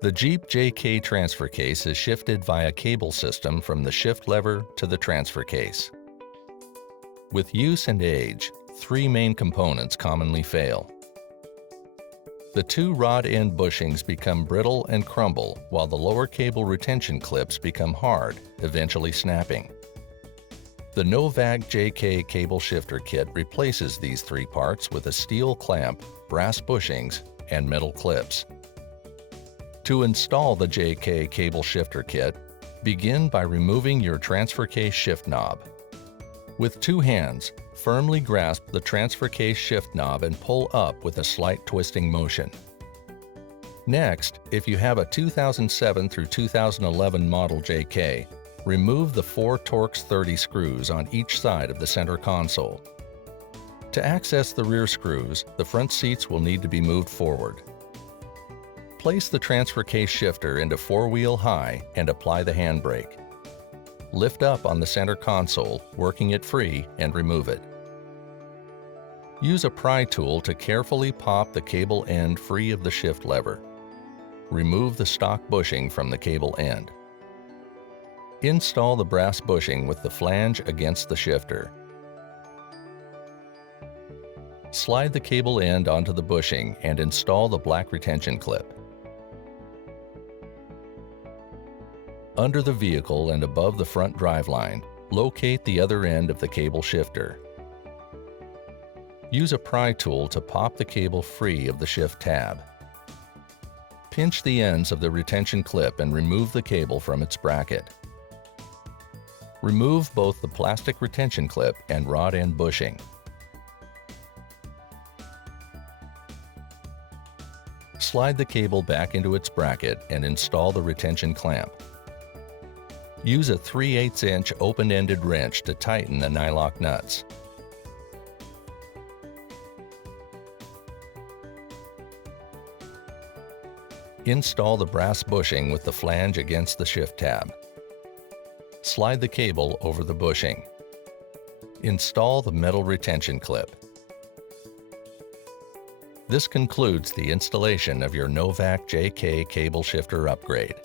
The Jeep JK transfer case is shifted via cable system from the shift lever to the transfer case. With use and age, three main components commonly fail. The two rod end bushings become brittle and crumble, while the lower cable retention clips become hard, eventually snapping. The Novak JK cable shifter kit replaces these three parts with a steel clamp, brass bushings, and metal clips. To install the JK cable shifter kit, begin by removing your transfer case shift knob. With two hands, firmly grasp the transfer case shift knob and pull up with a slight twisting motion. Next, if you have a 2007 through 2011 model JK, remove the 4 Torx 30 screws on each side of the center console. To access the rear screws, the front seats will need to be moved forward. Place the transfer case shifter into 4-wheel high and apply the handbrake. Lift up on the center console, working it free, and remove it. Use a pry tool to carefully pop the cable end free of the shift lever. Remove the stock bushing from the cable end. Install the brass bushing with the flange against the shifter. Slide the cable end onto the bushing and install the black retention clip. Under the vehicle and above the front driveline, locate the other end of the cable shifter. Use a pry tool to pop the cable free of the shift tab. Pinch the ends of the retention clip and remove the cable from its bracket. Remove both the plastic retention clip and rod end bushing. Slide the cable back into its bracket and install the retention clamp. Use a 3/8" open-ended wrench to tighten the nylock nuts. Install the brass bushing with the flange against the shift tab. Slide the cable over the bushing. Install the metal retention clip. This concludes the installation of your Novak JK cable shifter upgrade.